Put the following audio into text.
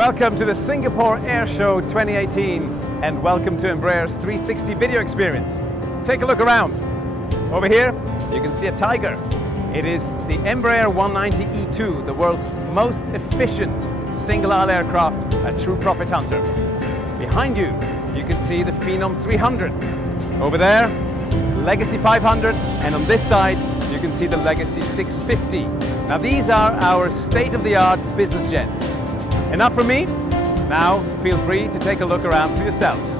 Welcome to the Singapore Airshow 2018 and welcome to Embraer's 360 video experience. Take a look around. Over here you can see a tiger. It is the Embraer 190-E2, the world's most efficient single-aisle aircraft, a true profit hunter. Behind you, you can see the Phenom 300. Over there, the Legacy 500, and on this side, you can see the Legacy 650. Now these are our state-of-the-art business jets. Enough from me. Now feel free to take a look around for yourselves.